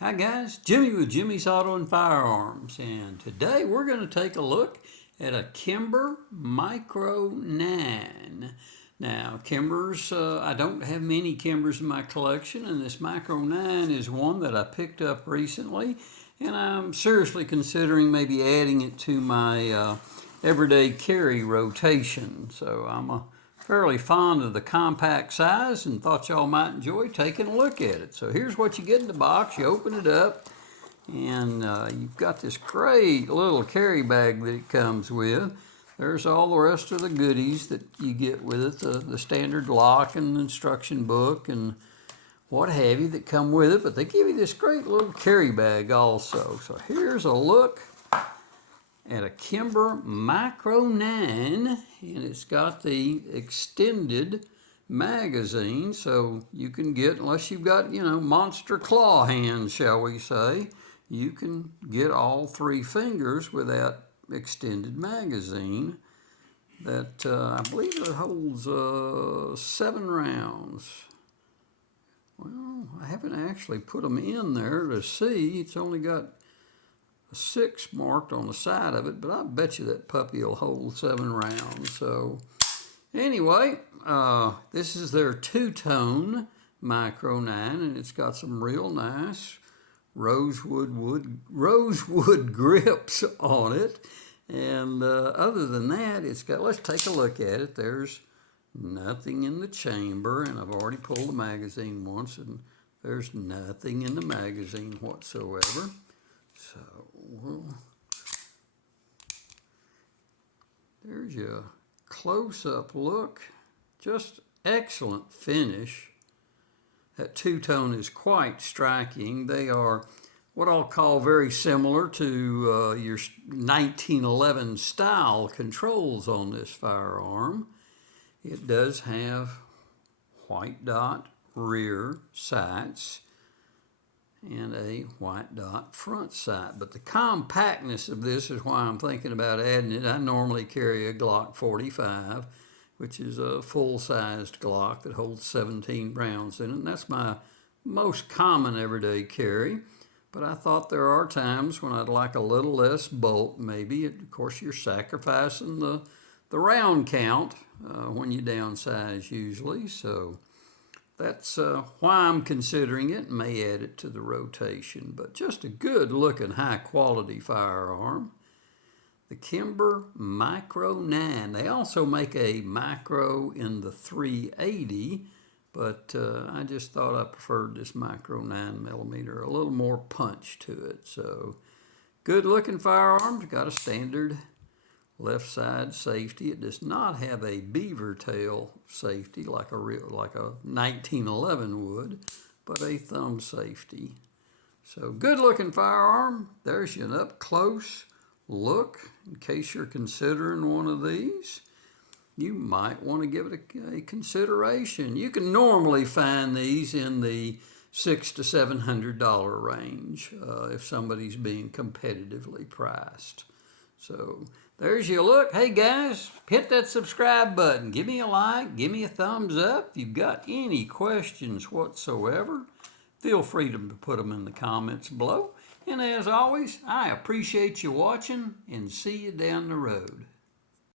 Hi guys, Jimmy with Jimmy's Auto and Firearms, and today we're going to take a look at a Kimber Micro 9. Now, Kimbers, I don't have many Kimbers in my collection, and this Micro 9 is one that I picked up recently, and I'm seriously considering maybe adding it to my everyday carry rotation. So I'm fairly fond of the compact size and thought y'all might enjoy taking a look at it. So here's what you get in the box. You open it up and you've got this great little carry bag that it comes with. There's all the rest of the goodies that you get with it, the standard lock and instruction book and what have you that come with it, but they give you this great little carry bag also. So here's a look at a Kimber Micro 9, and it's got the extended magazine, so you can get, unless you've got, monster claw hands, shall we say, you can get all three fingers with that extended magazine that I believe it holds 7 rounds. Well, I haven't actually put them in there to see. It's only got a 6 marked on the side of it, but I bet you that puppy will hold 7 rounds. So anyway, this is their two-tone Micro 9, and it's got some real nice rosewood grips on it. And other than that, it's got, let's take a look at it. There's nothing in the chamber, and I've already pulled the magazine once, and there's nothing in the magazine whatsoever. So, well, there's your close-up look. Just excellent finish. That two-tone is quite striking. They are what I'll call very similar to your 1911 style controls on this firearm. It does have white dot rear sights and a white dot front sight. But the compactness of this is why I'm thinking about adding it. I normally carry a Glock 45, which is a full-sized Glock that holds 17 rounds in it, and that's my most common everyday carry. But I thought there are times when I'd like a little less bulk, maybe. Of course, you're sacrificing the round count when you downsize usually, so that's why I'm considering it and may add it to the rotation. But just a good looking high quality firearm. The Kimber Micro 9. They also make a Micro in the 380, but I just thought I preferred this Micro 9mm, a little more punch to it. So good looking firearms, got a standard left side safety. It does not have a beaver tail safety like a 1911 would, but a thumb safety. So good looking firearm. There's you an up close look. In case you're considering one of these, you might want to give it a consideration. You can normally find these in the $600 to $700 range if somebody's being competitively priced. So there's your look. Hey guys, hit that subscribe button. Give me a like, give me a thumbs up. If you've got any questions whatsoever, feel free to put them in the comments below. And as always, I appreciate you watching and see you down the road.